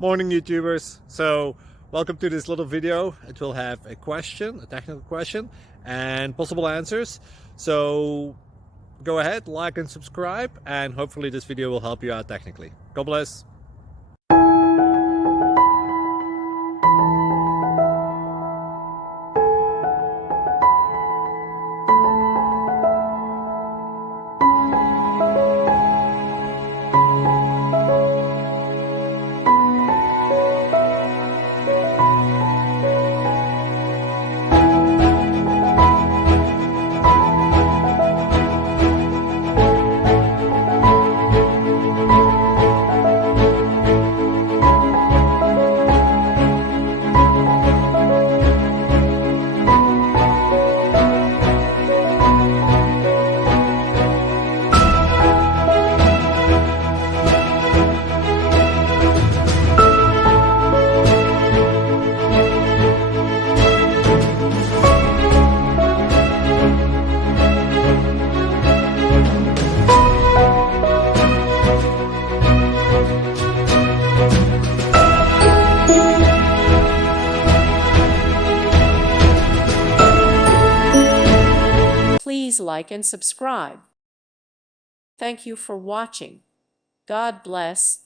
Morning YouTubers. So welcome to this little video. It will have a question, a technical question, and possible answers. So go ahead, like and subscribe, and hopefully this video will help you out technically. God bless. Please like and subscribe. Thank you for watching. God bless.